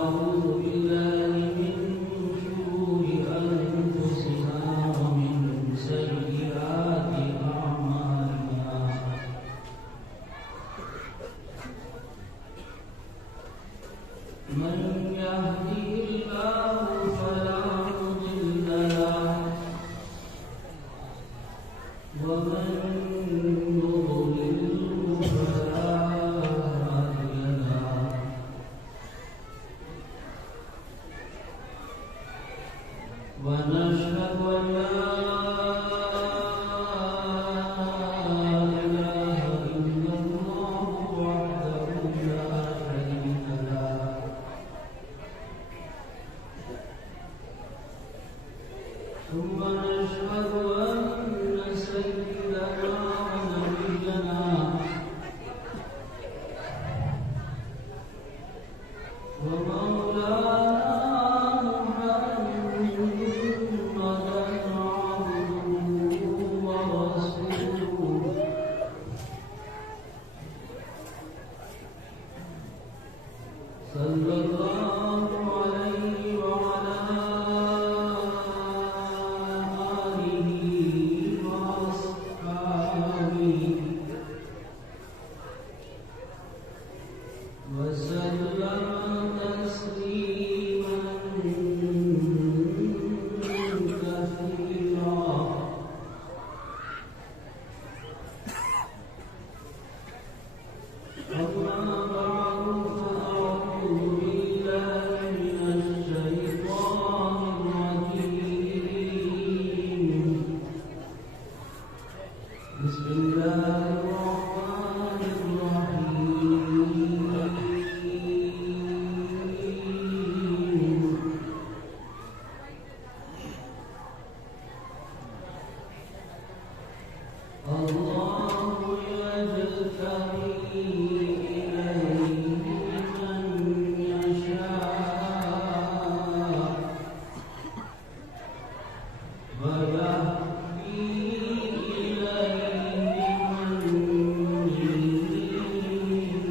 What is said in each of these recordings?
ونعوذ بالله من شرور أنفسنا ومن سيئات أعمالنا من يهده الله فلا مضل له ومن يضلل فلا هادي له ونشهد أن لا إله إلا الله وحده لا شريك له ثم نشهد أن سيدنا ونبينا ومولانا محمدا عبده ورسوله صلى الله عليه وعلى آله وأصحابه وسلم تسليما كثيرا أما بعد فأعوذ بالله من الشيطان الرجيم بسم الله الرحمن الرحيم الله يجتبي إليه من يشاء ويهدي إليه من ينيب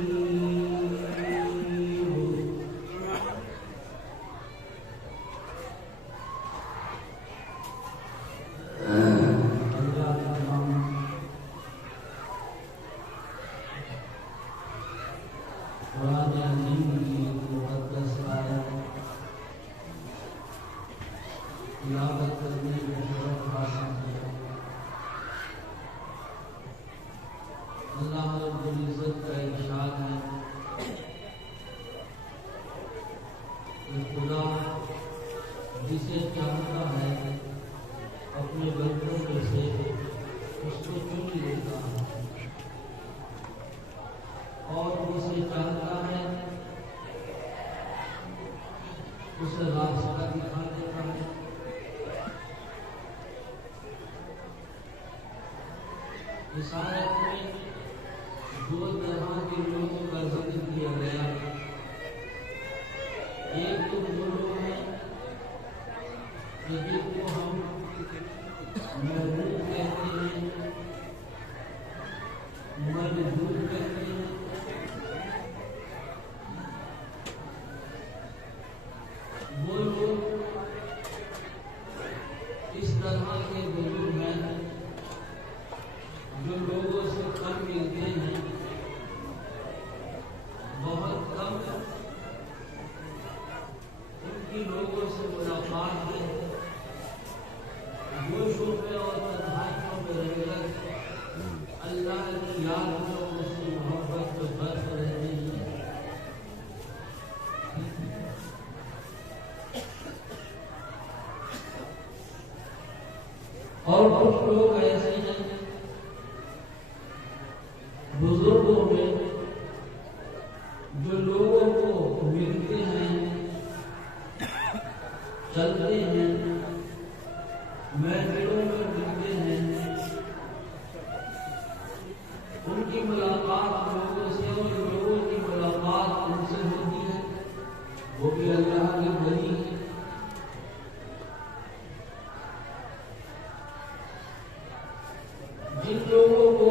اللہ کا نام قرآن عظیم کی مقدس آیت تلاوت کرنے کا شرف حاصل کیا۔ اللہ رب العزت کا ارشاد ہے کہ خدا جسے چاہتا ہے اپنے بندوں میں سے اس کو چن لیتا ہے اور اسے چاہتا ہے اسے راستہ دکھا دیتا ہے۔ اس آیت میں دو طرح کے لوگوں کا ذکر کیا گیا۔ ایک تو وہ لوگ ہیں کہ جن کو ہم محبوب کہتے ہیں، مجبور کہتے ہیں۔ وہ لوگ اس طرح کے بزرگ ہیں جو لوگوں سے کم ملتے ہیں، بہت کم ان کی لوگوں سے ملاقات ہے۔ وہ شعبے اور تنہائیوں میں رہ کر اللہ کی یاد میں اس کی محبت میں برف رہتے ہیں۔ اور کچھ لوگ ایسے ہیں بزرگوں میں جو لوگوں کو ملتے ہیں، چلتے ہیں، محفلوں میں ملتے ہیں، ان کی ملاقات لوگوں سے اور لوگوں کی ملاقات ان سے ہوتی ہے، وہ بھی اللہ کے ولی ہیں۔ جن لوگوں کو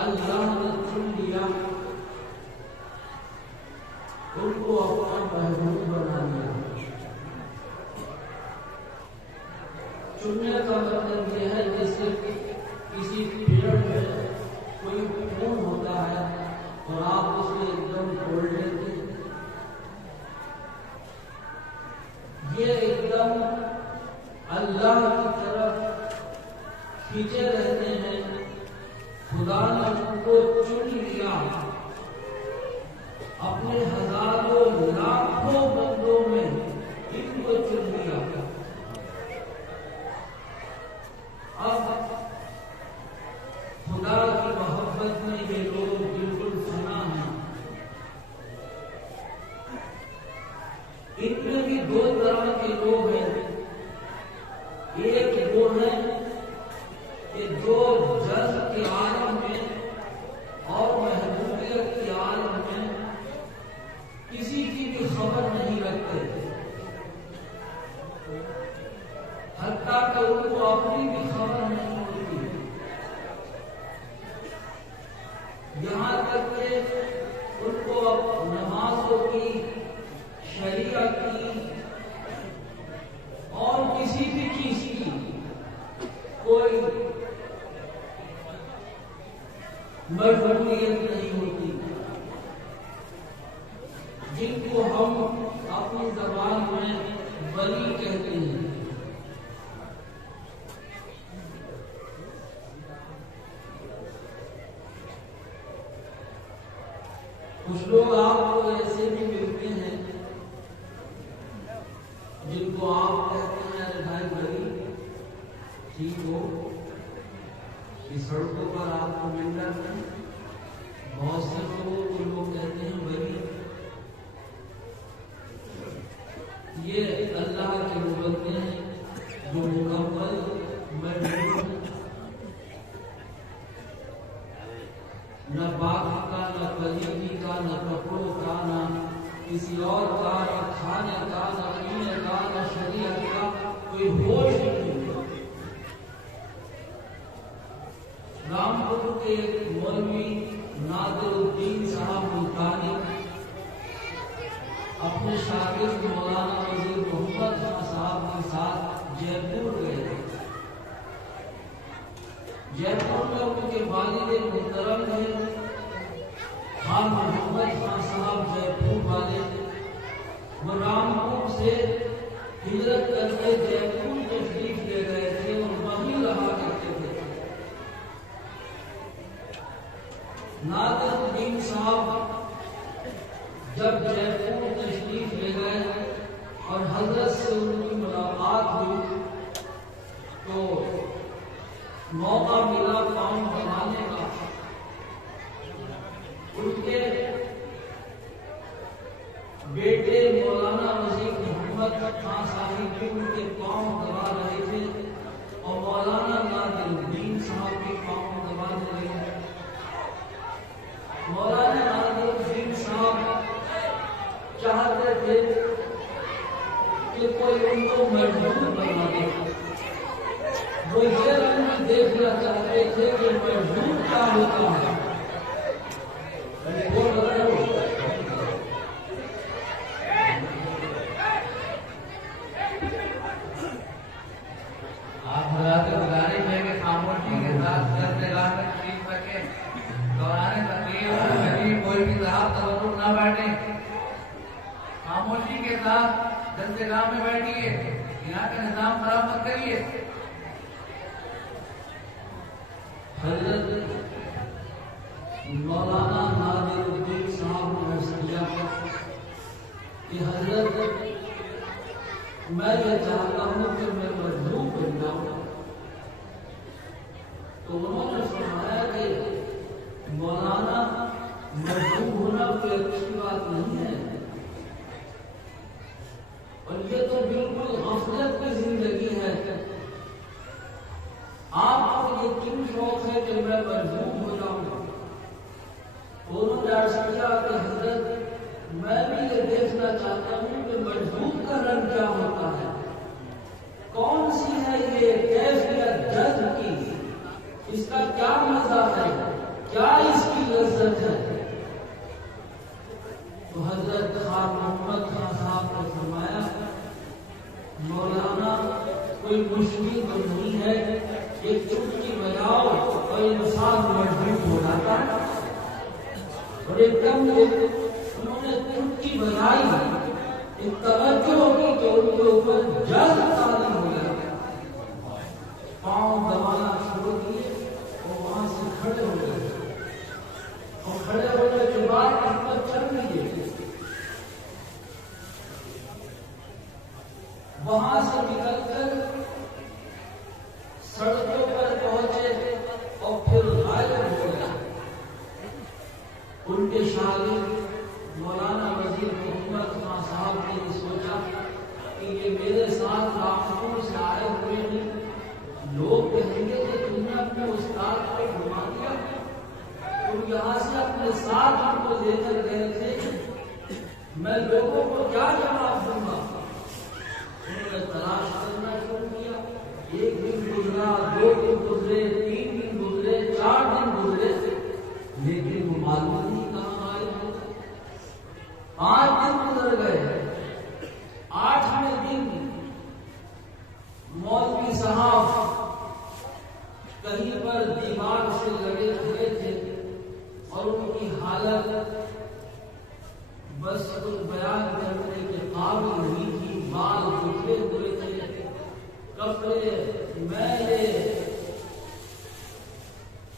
اللہ نے چن لیا ان کو اپنا محبوب بنا لیا۔ چننے کا مطلب یہ ہے جیسے کسی پیڑ میں کوئی پھول ہوتا ہے اور آپ اسے ایک دم توڑ لیتے ہیں، یہ ایک دم اللہ کی طرف کھینچے رہتے ہیں۔ خدا نے ان کو چن لیا، اپنے ہزاروں لاکھوں بندوں میں ان کو چن لیا۔ اب خدا کی محبت میں یہ لوگ بالکل فنا ہیں۔ ان میں بھی دو طرح کے لوگ ہیں، ایک وہ ہیں کہ جو جذب کے عالم میں اور محبوبیت کے عالم میں کسی کی بھی خبر نہیں رکھتے، حتیٰ کہ ان کو اپنی بھی خبر نہیں ہوتی، یہاں تک کہ ان کو نمازوں کی، شریعت کی اور کسی بھی چیز کی کوئی مجبوریت نہیں ہوتی، جن کو ہم اپنی زبان میں ولی کہتے ہیں۔ کچھ لوگ آپ کو ایسے بھی ملتے ہیں جن کو آپ کہتے ہیں ارے بھائی ولی ٹھیک ہو، اس سڑکوں پر آپ کو مل جاتے ہیں، بہت سے لوگوں کو لوگ کہتے ہیں ولی۔ یہ اللہ کے وہ بندے ہیں جو مکمل مجبور ہیں، نہ باغ کا، نہ کلیدی کا، نہ کپڑوں کا، نہ کسی اور کا، نہ کھانے کا، نہ پینے کا، نہ شریعت کا کوئی ہوش نہیں۔ رامپور کے مولوی نادر الدین صاحب ملتانی اپنے شاگرد مولانا وزیر محمد خان صاحب کے ساتھ جے پور گئے تھے۔ جے پور میں ان کے والد محترم ہیں خان محمد خان صاحب جے پور والے، وہ رامپور سے ہجرت کر کے جے پور تشریف لے گئے تھے اور وہیں رہا کرتے تھے۔ نادر الدین صاحب جب جے پور تشریف لے گئے اور حضرت سے ان کی ملاقات ہوئی تو موقع ملا کام بنانے کا۔ ان کے بیٹے مولانا وزیر محمد خان صاحب بھی ان کے پاؤں دبا رہے تھے اور مولانا نادر الدین صاحب کے پاؤں دبانے لگے۔ مولانا نادر الدین صاحب چاہتے تھے کہ کوئی ان کو مجبور بنا دے، وہ یہ رنگ دیکھنا چاہتے تھے کہ مجبور کیا ہوتا ہے۔ آپ حضرات کو گزارش ہے کہ خاموشی کے ساتھ دس جگہ میں تشریف رکھیں، دوران تقریر کوئی بھی صاحب توجہ نہ بیٹھے، خاموشی کے ساتھ دس جگہ میں بیٹھیے، یہاں کا نظام خراب مت کریے۔ حضرت مولانا نادر الدین صاحب نے عرض کیا کہ حضرت میں یہ چاہتا ہوں کہ میں مجبور بن جاؤں، تو انہوں نے فرمایا کہ مولانا مجبور ہونا کوئی اچھی بات نہیں ہے، اور یہ تو بالکل غفلت کی زندگی ہے۔ آپ کو یہ کیوں شوق ہے کہ میں مجبور ہو جاؤں؟ انہوں نے عرض کیا کہ حضرت میں بھی یہ دیکھنا چاہتا ہوں کہ مجبور کا رنگ کیا ہوتا ہے، کون سی ہے یہ کیفیت جذب کی، اس کا کیا مزہ ہے، کیا اس کی لذت ہے۔ تو حضرت حضرت خان محمد خان صاحب نے فرمایا مولانا کوئی مشکل تو نہیں ہے، ایک چٹکی بجاؤ اور انسان مضبوط ہو جاتا ہے۔ اور ایک دم انہوں نے چٹکی بجائی، ایک توجہ ہوگی کہ ان کے اوپر جلد تعلیم ہو گیا، پاؤں دبانا چھوڑ دیے اور وہاں سے کھڑے ہو گئے، اور کھڑے ہونے کے بعد ان پر چل لیے، وہاں سے نکل کر سڑکوں پر پہنچے اور پھر غائب ہو گئے۔ ان کے شاگرد مولانا وزیر محمد خان صاحب نے یہ سوچا کہ یہ میرے ساتھ راستوں سے آئے ہوئے ہیں، لوگ کہیں گے کہ تم نے اپنے استاد کو گھما دیا، تم یہاں سے اپنے ساتھ ہم کو لے کر گئے تھے، میں لوگوں کو کیا جواب دوں گا؟ انہوں نے تلاش کرنا شروع کیا، ایک دن گزرا، 2 دن گزرے، 3 دن گزرے، 4 دن گزرے، لیکن وہ معلوم نہیں کہاں آئے تھے۔ 5 دن گزر گئے، 8ویں دن مولوی صاحب کہیں پر دیوار سے لگے ہوئے تھے اور ان کی حالت بس کچھ بیان کرنے کے قابل نہیں تھی، بال بکھرے ہوئے تھے، کپڑے میلے۔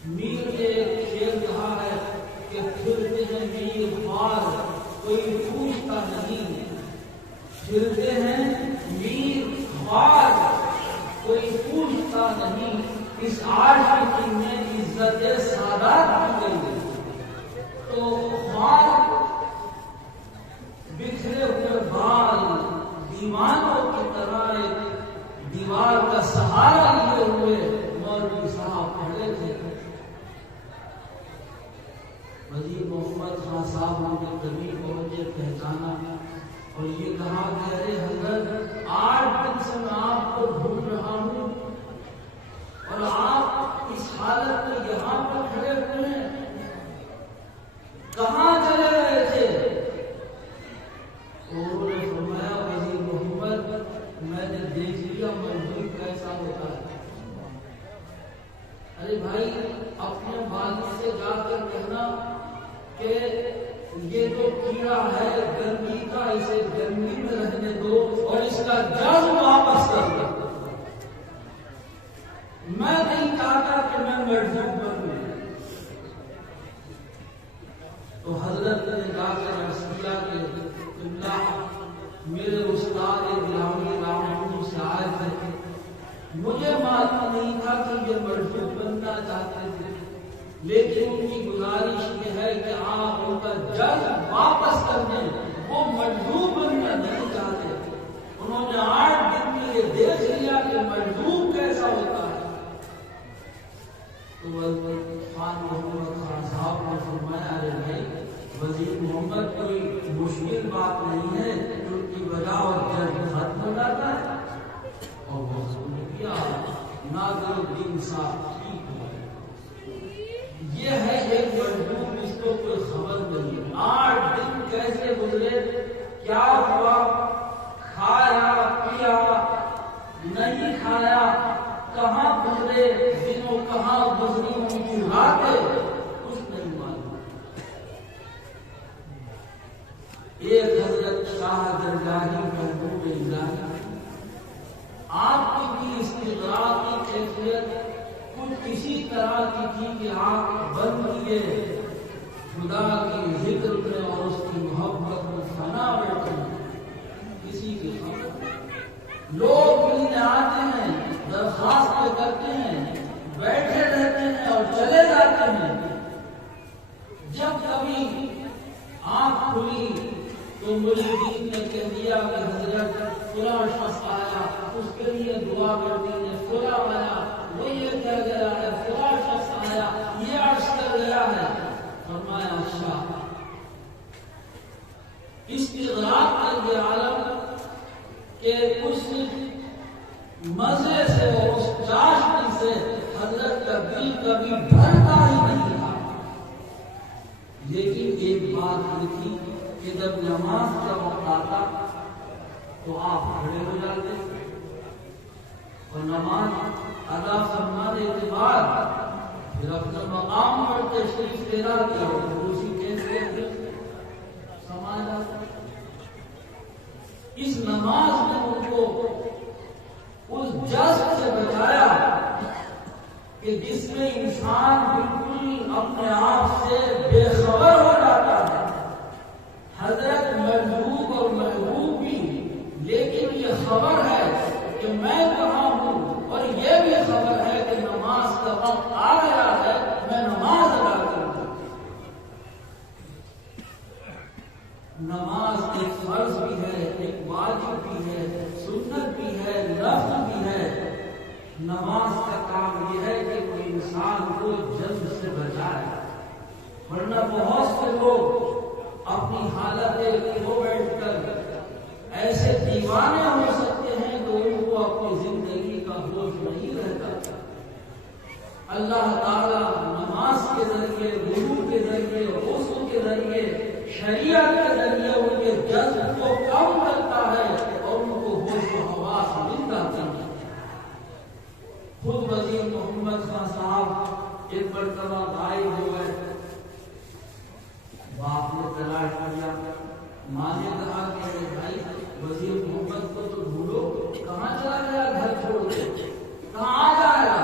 میر نے ایک شعر کہا ہے کہ پھرتے ہیں میر خوار کوئی پوچھتا نہیں، پھرتے ہیں میر خوار کوئی پوچھتا نہیں، اس عاشقی میں عزت سادات کی گئی۔ تو خوار بکھرے ہوئے بال دیوانوں کی طرح ایک دیوار کا سہارا لیے ہوئے مولوی صاحب کھڑے تھے۔ وزیر محمد خان صاحب ان کے قریب پہنچے، پہچانا اور یہ کہا کہ ارے حضرت 8 دن سے میں آپ کو ڈھونڈ رہا ہوں اور آپ اس حالت میں یہاں پر کھڑے ہوئے ہیں، کہاں چلے گئے تھے؟ انہوں نے فرمایا وزیر محمد میں نے دیکھ لیا مزدور کیسا ہوتا ہے۔ ارے بھائی اپنے والد سے جا کر کہنا کہ یہ جو کیڑا ہے گرمی کا، اسے گرمی میں رہنے دو اور اس کا جڑ واپس کر دو، میں نہیں چاہتا کہ میں مزدور بنوں۔ تو حضرت نے جا کر عرض کیا کہ میرے استاد گرامی رام سے آئے تھے، مجھے معلوم نہیں تھا کہ یہ مزدور بننا چاہتے تھے، لیکن ان کی گزارش یہ ہے کہ آپ ان کا جل واپس کر دیں، وہ مزدور بننا نہیں چاہتے۔ انہوں نے 8 دن میں یہ دیکھ لیا کہ مزدور کیسا ہوتا ہے۔ تو خان محمد خان صاحب نے فرمایا ارے بھائی وزیر محمد کوئی مشکل بات نہیں ہے، ان کی وجہ اور جلد ختم ہو جاتا ہے۔ اور وہ سن کیا ناظر الدین صاحب ٹھیک ہے، یہ ہے ایک مزدور، اس کو کوئی خبر نہیں، 8 دن کیسے گزرے، کیا ہوا، کھایا پیا نہیں کھایا، کہاں گزرے دنوں، کہاں گزری ان کی راتیں، کچھ نہیں معلوم۔ ایک حضرت شاہ درگاہی محبوب الہی، آپ کی بھی استغراق کی کیفیت کچھ اسی طرح کی تھی کہ آپ بند کیے خدا کی ذکر میں اور اس کی محبت میں فنا بیٹھے، کسی کی خبر۔ لوگ ملنے آتے ہیں، درخواست کرتے ہیں، بیٹھے رہتے ہیں اور چلے جاتے ہیں۔ جب کبھی آنکھ کھلی تو مریدین نے کہہ دیا کہ حضرت فلاں شخص آیا، اس کے لیے دعا کر دی ہے، فلاں آیا وہ یہ کہہ گیا ہے، فلاں شخص آیا یہ عرض کر گیا ہے۔ فرمایا اچھا، اس کی غرات کر یہ عالم کہ اس مزے سے اور اس چاشنی سے حضرت کا دل کبھی بھرتا ہی نہیں تھا۔ لیکن ایک بات یہ تھی کہ جب نماز کا وقت آتا تو آپ کھڑے ہو جاتے اور نماز ادا فرمانے کے بعد پھر اپنا مقام پر تشریف لے جاتے ہو تو اسی کیفیت سما جاتا. اس نماز نے ان کو اس جذب سے بچایا کہ جس میں انسان بالکل اپنے آپ سے بے خبر ہو جاتا ہے. حضرت مرزوق اور محبوب بھی، لیکن یہ خبر ہے کہ میں کہاں ہوں اور یہ بھی خبر ہے کہ نماز کا وقت آ گیا ہے، میں نماز ادا کروں. نماز ایک فرض بھی ہے، ایک واجب بھی ہے، سنت بھی ہے، نفل بھی ہے. نماز کا کام یہ ہے کہ وہ انسان کو جذب سے بچائے، ورنہ بہت سے لوگ اپنی حالت کو بیٹھ کر ایسے دیوانے ہو سکتے ہیں کہ ان کو اپنی زندگی کا ہوش نہیں رہتا. اللہ تعالیٰ نماز کے ذریعے، وضو کے ذریعے، غسل کے ذریعے، شریعت کے ذریعے ان کے جذب کو کم کرتا ہے اور ان کو ہوش و حواس مل جاتا ہے. خود وزیر محمد خان صاحب ایک مرتبہ غائب ہو گئے. باپ نے تلاش کیا، ماں نے کہا کہ بھائی وزیر محمد کو تو ڈھونڈو، کہاں چلا گیا گھر چھوڑ کے، کہاں آ جائے گا.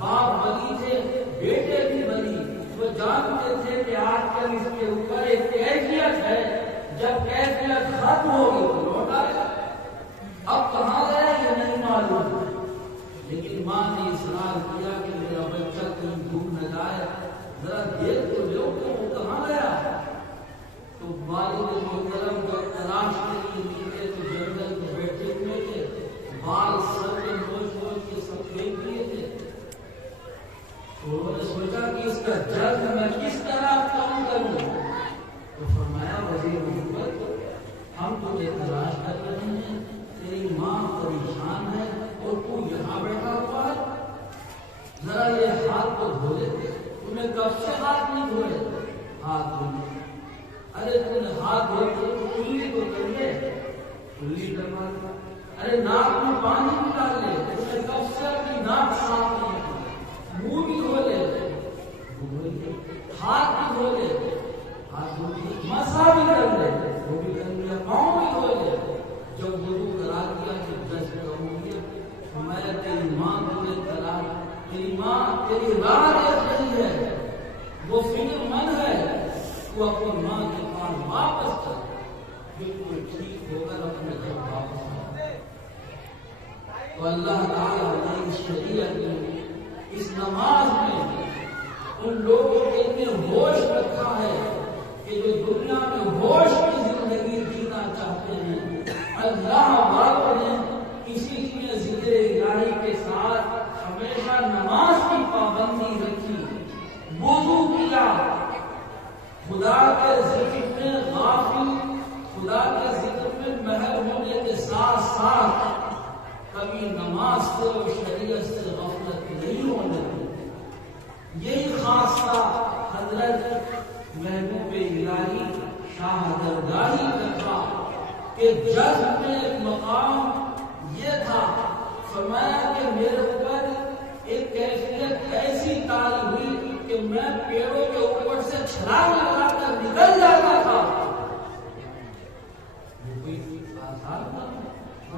باپ بلی تھے، بیٹے بھی بلی. وہ جانتے تھے کہ آج کل اس کے اوپر ایک کیفیت ہے، جب کیفیت ختم ہوگی تو لوٹ آئے گا. اب کہاں گیا یہ نہیں معلوم، لیکن ماں نے اصرار کیا کہ میرا بچہ کہیں گھوم نہ جائے، ذرا دیکھ تو لو کہ وہ کہاں گیا. تو والد محترم جب تلاش کے لیے نکلے تو جنگل میں بیٹھے ہوئے تھے، بال سر میں نوچ نوچ کے سب پھینک دیے تھے. تو انہوں نے سوچا کہ اس کا جذب میں کس طرح کم کروں. تو فرمایا وزیر محمد ہم تجھے تلاش کر رہے ہیں، تیری ماں پریشان ہے اور تو یہاں بیٹھا ہوا ہے، ذرا یہ ہاتھ کو دھو لے. تمہیں کب سے ہاتھ نہیں دھوئے؟ ہاتھ دھو. ارے تم نے ہاتھ دھو تو کلی تو کر لے، کلی کروا دے. ارے ناک میں پانی بھی ڈال لے، تمہیں کب سے اپنی ناک صاف نہیں کی. منہ بھی دھو لے، ہاتھ بھی دھو لے، ہاتھ دھو لے. مسا بھی کر لے، وہ بھی کر لیا. پاؤں بھی دھو لے. جب وضو کرا دیا تو دس کم ہو گیا. میں تیری ماں تجھے کرا، تیری ماں تیری راہ دیکھ رہی ہے، وہ فکر مند ہے. تو اپنی ماں کے پاس واپس چل، بالکل ٹھیک ہو کر اپنے گھر واپس آ. تو اللہ تعالیٰ نے اس شریعت میں، اس نماز میں ان لوگوں کے لیے ہوش رکھا ہے کہ جو دنیا میں ہوش کی زندگی جینا چاہتے ہیں. اللہ والوں نے اسی لیے ذکر الہی کے ساتھ ہمیشہ نماز کی پابندی رکھی. وضو کیا، خدا کے ذکر میں غافل، خدا کے ذکر میں محو ہونے کے ساتھ ساتھ کبھی نماز سے اور شریعت سے غفلت نہیں ہونے دی. یہی خاصہ حضرت محبوب الہی شاہ درگاہی کا تھا کہ جذب میں ایک مقام یہ تھا. فرمایا کہ میرے اوپر ایک کیفیت ایسی تاری ہوئی کہ میں پیڑوں کے اوپر سے چھلانگ لگا کر نکل جاتا تھا.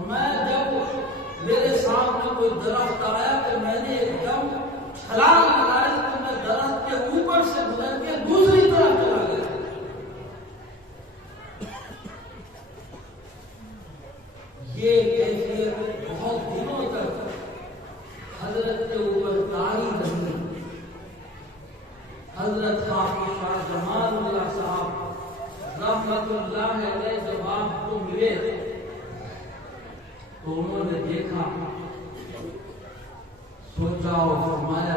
میں جب میرے سامنے کوئی درخت آیا کہ میں نے ایک دم چھلانگ لگائی تو میں درخت کے اوپر سے گزر کے دوسری طرف چلا گیا. یہ کیفیت بہت دنوں تک حضرت کے اوپر تاری رہی. حضرت حافظ شاہ جمال اللہ صاحب رحمت اللہ علیہ جب آپ کو ملے تو انہوں نے دیکھا، سوچا اور فرمایا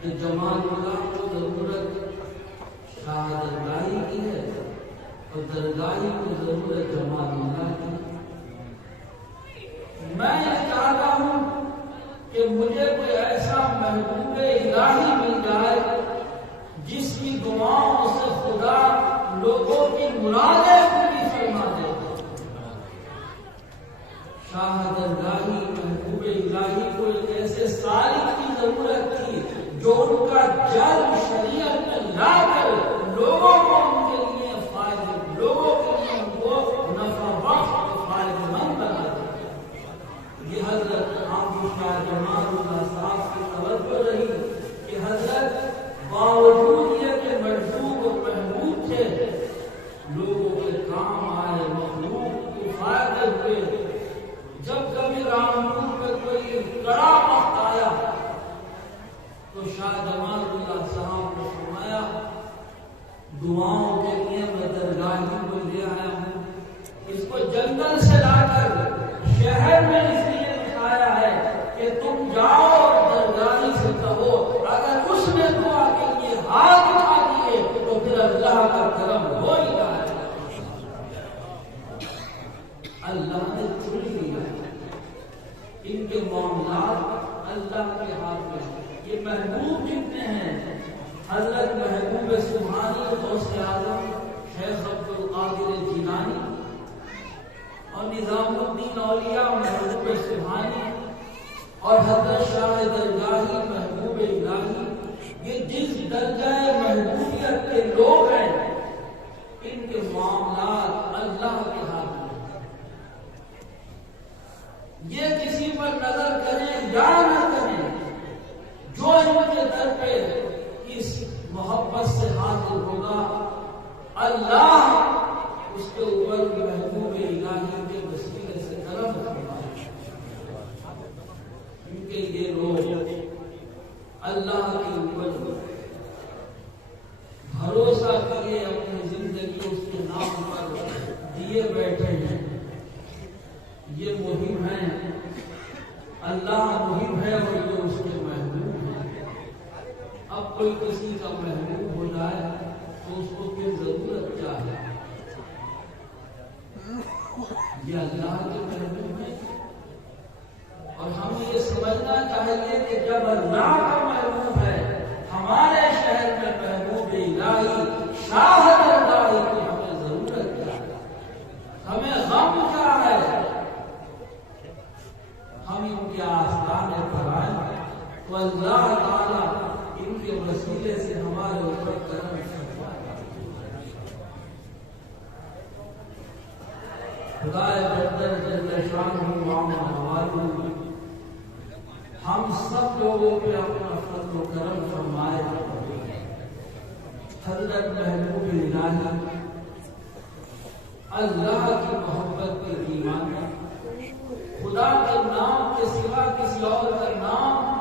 کہ جمال اللہ کو ضرورت شاہ درگاہی کی ہے اور درگاہی کو ضرورت جمال اللہ کی. میں یہ چاہتا ہوں کہ مجھے کوئی ایسا محبوب الہی مل جائے جس کی دعاؤں سے خدا لوگوں کی مرادیں پوری فرما دے۔ شاہ درگاہی محبوب الہی کو ایک ایسے سالک کی ضرورت تھی جو ان کا جل شریعت میں لا کر لوگوں کو ان کے لیے فائدے، لوگوں کے لیے ان کو نفع بخش فائدہ مند بنا دے۔ یہ حضرت آمد شاہ جمال اللہ صاحب کی توجہ رہی کہ حضرت باوجود یہ کہ مرزوق اور محبوب تھے، لوگوں کے کام آئے، مخلوق کو فائدے ہوئے۔ جب کبھی رامپور پہ کوئی کڑا وقت آیا تو شاہ جمال اللہ صاحب نے فرمایا دعاؤں کے لیے میں درگاہی کو لے آیا ہوں، اس کو جنگل سے لا کر شہر میں اس لیے دکھایا ہے کہ تم جاؤ اور درگاہی سے کہو اگر اس نے دعا کے لیے ہاتھ اٹھا دیے تو پھر اللہ کا کرم ہو ہی رہا ہے۔ اللہ نے چن لیا، ان کے معاملات اللہ کے ہاتھ میں ہیں۔ یہ محبوب کتنے ہیں؟ حضرت محبوب سبحانی غوث اعظم شیخ عبد القادر جیلانی اور نظام الدین اولیاء محبوب سبحانی اور حضرت شاہ درگاہی محبوب الہی، یہ جس درجہ محبوبیت کے لوگ ہیں ان کے معاملات اللہ کے ہاتھ میں۔ یہ کسی پر نظر کریں یا نہ کریں، جو ان کے در پہ اس محبت سے حاضر ہوگا اللہ اس کے اوپر محبوب الہی کے وسیلے سے کرم فرمائے، کیونکہ یہ لوگ اللہ کے اوپر بھروسہ کیے اپنی زندگی اس کے نام پر دیے بیٹھے ہیں۔ یہ مہم ہے، اللہ مہم ہے اور یہ اس کے محبوب ہیں۔ اب کوئی کسی کا محبوب ہو جائے تو اس کو پھر ضرورت کیا ہے؟ یہ اللہ کے محبوب ہیں اور ہمیں یہ سمجھنا چاہیے کہ جب اللہ کا محبوب ہے، ہمارے شہر میں محبوب الہی شاہ درگاہی کی ہمیں ضرورت کیا ہے؟ ہمیں غم کیا ہے؟ ہم ان کے آستانے پر آئیں تو اللہ تعالیٰ ان کے وسیلے سے ہمارے اوپر کرم فرمائے۔ خدا بندر جل شانہ وعلا ہم سب لوگوں پہ اپنا فضل و کرم فرمائے۔ حضرت محبوب الہی اللہ کی محبت کے دیوانے، خدا کے نام کے سوا کسی اور کا نام،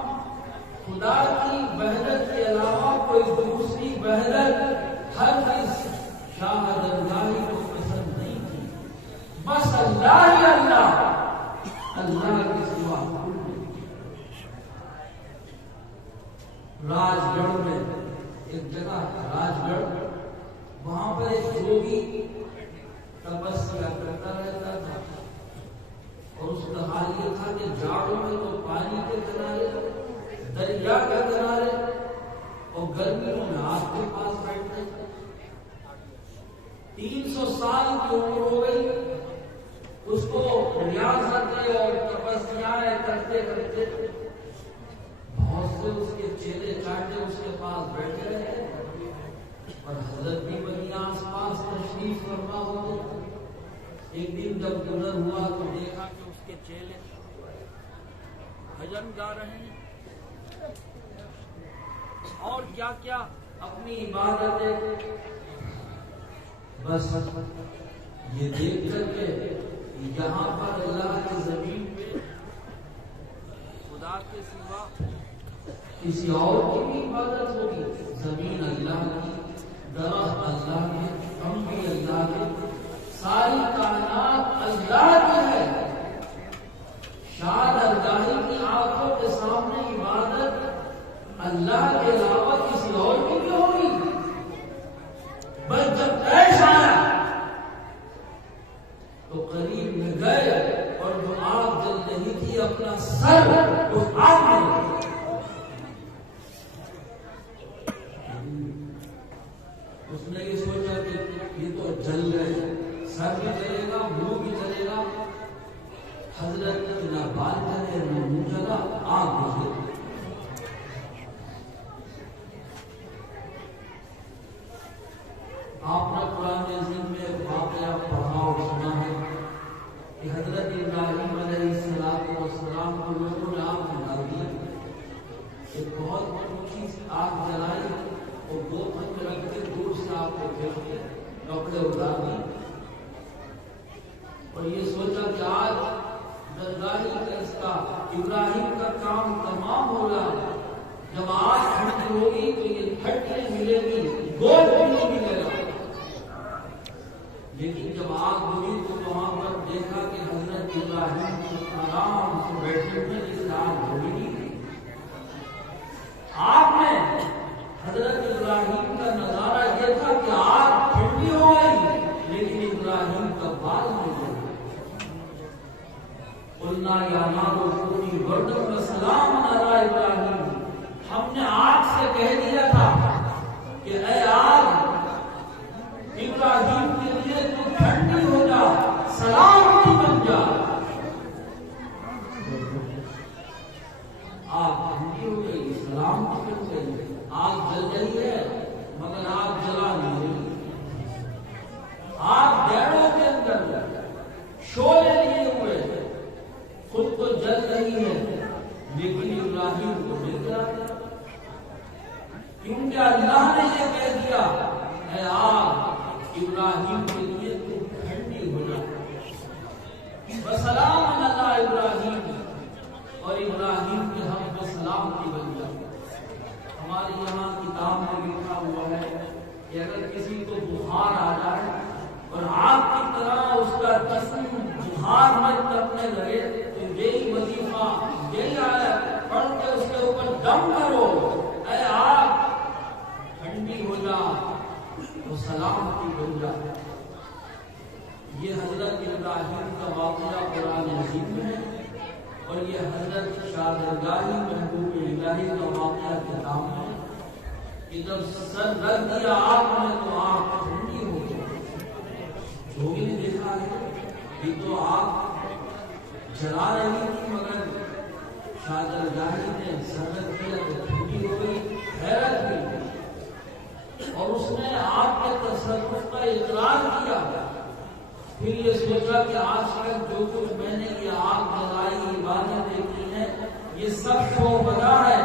خدا کی وحدت کے علاوہ کوئی دوسری وحدت ہر چیز شاہ درگاہی کو پسند نہیں تھی۔ بس اللہ ہی اللہ، اللہ کے سوا راج گڑھ میں ایک جگہ راج گڑھ، وہاں پر ایک جوگی تپسیا کرتا رہتا تھا اور اس کا حال یہ تھا کہ جاڑوں میں تو پانی کے کنارے، دریا کے کنارے، اور گرمیوں میں آگ کے پاس بیٹھتے تھے۔ 300 سال کی عمر ہو گئی، اس کو ریاضتیں اور تپسیاں کرتے کرتے بہت سے اس کے چیلے چاٹے اس کے پاس بیٹھے رہتے اور حضرت بھی وہیں آس پاس تشریف فرما ہوتے۔ ایک دن جب گزر ہوا تو دیکھا کہ اس کے چیلے بھجن گا رہے ہیں اور کیا کیا اپنی عبادتیں، بس یہ دیکھ کر کے یہاں پر اللہ کی زمین پہ خدا کے سوا کسی اور کی بھی عبادت ہوگی؟ زمین اللہ کی، درخت اللہ کے، ہم بھی اللہ کے، ساری کائنات اللہ کی ہے۔ شاہ درگاہی کی آنکھوں کے سامنے عبادت اللہ کے علاوہ کسی اور کی بھی ہوگی؟ بس جب پیش آیا تو قریب میں گئے اور جو آگ جل رہی تھی اپنا سر اس آگ میں، اس نے یہ سوچا کہ اور یہ سوچا کہ آج درگاہی کا اس کا ابراہیم کا کام تمام ہوگا. جب آگ ٹھنڈی ہوگی تو یہ پھٹنے ملے گی، گول بھی ملے گا. لیکن جب آگ ہوئی تو وہاں پر دیکھا کہ حضرت ابراہیم کو آرام سے بیٹھے ہوئے جس آگ ہوئی نہیں. آپ نے حضرت ابراہیم کا نظارہ یہ تھا کہ آگ ٹھنڈی ہو گئی لیکن ابراہیم کا بال نہیں ہو گیا. قلنا یا نار کونی بردا وسلام علی ابراہیم، ہم نے آگ سے کہہ دیا تھا کہ اے آگ ابراہیم کے لیے تو ٹھنڈی ہو جا، سلامتی بن جا. آگ ٹھنڈی ہو گئی، سلامتی بن گئی. آگ جل رہی ہے مگر آگ جلا نہیں رہی. آگ ڈیڑوں کے اندر شعلے لیے ہوئے خود تو جل رہی ہے لیکن ابراہیم کو مل گیا، کیونکہ اللہ نے یہ کہہ دیا اے آگ ابراہیم کے لیے تو ٹھنڈی ہو جا. وسلام علی ابراہیم، اور ابراہیم کے ہم کو سلامتی بن جا. ہمارے یہاں کتاب میں لکھا ہوا ہے کہ اگر کسی کو بخار آ جائے اور آگ کی طرح اس کا جسم بخار میں تپنے لگے تو یہی وظیفہ یہی آیت پڑھ کے اس کے اوپر دم کرو، اے آگ ٹھنڈی ہو جا تو سلامتی بن جا. یہ حضرت ابراہیم کا واقعہ قرآن عظیم میں ہے اور یہ حضرت شاہدرگاہی محبوب الہی کا واقعہ کتاب ہے کہ جب سر رکھ دیا آگ میں تو آگ ٹھنڈی ہو گئی. لوگوں نے دیکھا ہے یہ تو آگ جلا رہی تھی مگر شاہدرگاہی نے سر رکھ دیا تو ٹھنڈی ہو گئی. حیرت ہوئی اور اس نے آگ کے تصرف کا اقرار کیا. پھر یہ سوچا کہ آج تک جو کچھ میں نے یہ آگ جلائی عبادتیں کی ہیں یہ سب شو بنا ہے،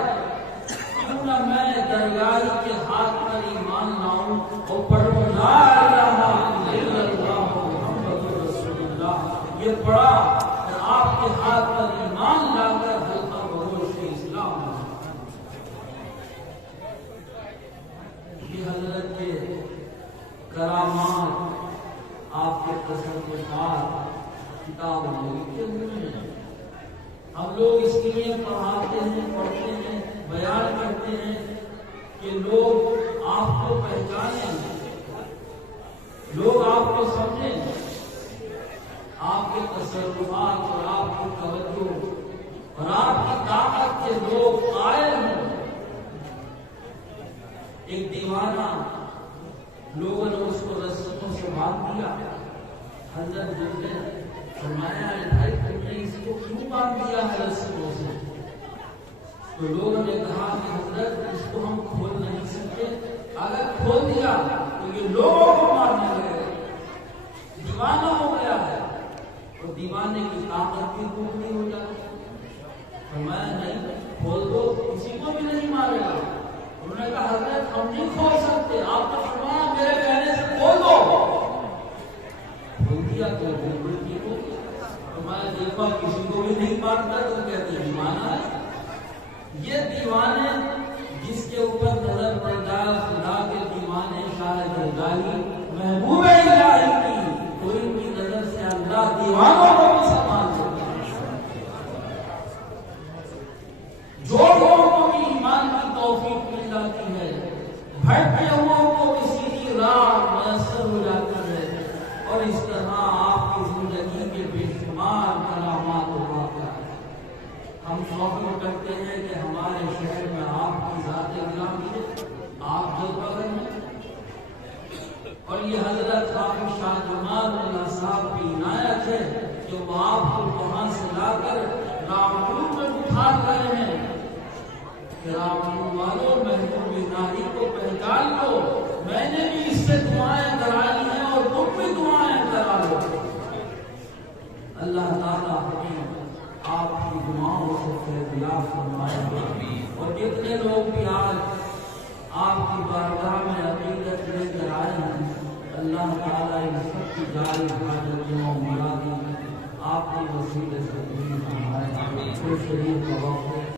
کیوں نہ میں درگاہی کے ہاتھ پر ایمان لاؤں اور پڑھوں لا الہ الا اللہ محمد رسول اللہ. یہ پڑھا اور آپ کے ہاتھ پر ایمان لا کر حلقہ بگوش اسلام. یہ حضرت کے کرامات آپ کے تصرفات کتابوں میں لکھے ہوئے ہیں. ہم لوگ اس کے لیے پڑھاتے ہیں، پڑھتے ہیں، بیان کرتے ہیں کہ لوگ آپ کو پہچانیں، لوگ آپ کو سمجھیں، آپ کے تصرفات اور آپ کی توجہ اور آپ کی طاقت کے لوگ قائل ہوں. ایک دیوانہ لوگوں نے اس کو رسیوں سے باندھ دیا. حضرت نے فرمایا بھائی تم نے اس کو کیوں باندھ دیا ہے رسیوں سے؟ تو لوگوں نے کہا کہ حضرت اس کو ہم کھول نہیں سکتے، اگر کھول دیا تو یہ لوگوں کو مارنے لگے، دیوانہ ہو گیا ہے اور دیوانے کی طاقت بھی پوری ہو جاتی. فرمایا نہیں کھول دو، کسی کو بھی نہیں مارے گا. انہوں نے کہا حضرت ہم نہیں کھول سکتے. آپ نے فرمایا میرے کہنے سے کھول دو. کھول دیا تو بالکل ٹھیک ہو. فرمایا دیکھو کسی کو بھی نہیں مارتا تو کہتے ہیں دیوانہ ہے. یہ دیوانے جس کے اوپر نظر پڑ جائے خدا کے دیوانے شاہدرگاہی محبوب الہی کی تو ان کی نظر سے اللہ دیوانوں کو بھی سنبھال دیتا ہے. جو لوگوں کو بھی ایمان کی توفیق مل جاتی ہے، بھٹکے ہوا کو بھی سیدھی راہ میسر ہو جاتی ہے. اور اس طرح آپ کی زندگی کے بے شمار کرامات و واقعات. ہم فخر کرتے ہیں کہ ہمارے شہر میں آپ کی ذات گرامی ہے، آپ جو بغل میں. اور یہ حضرت حافظ شاہ جمال اللہ صاحب کی عنایت ہے کہ وہ آپ کو وہاں سے لا کر راوپور میں اٹھا گئے ہیں کہ راوپور والوں محبوب الہی کو پہچان لو. میں نے بھی اس سے دعائیں کرائی ہیں اور تم بھی دعائیں کرا لو. اللہ تعالیٰ آپ کی دعاؤں سے فیضیاب فرمائے. اور کتنے لوگ بھی آج آپ کی بارگاہ میں عقیدت لے کر آئے ہیں، اللہ تعالیٰ ان سب کی جاری حاجتوں مرادوں نصیب فرمائے، پھر شریف کا وقت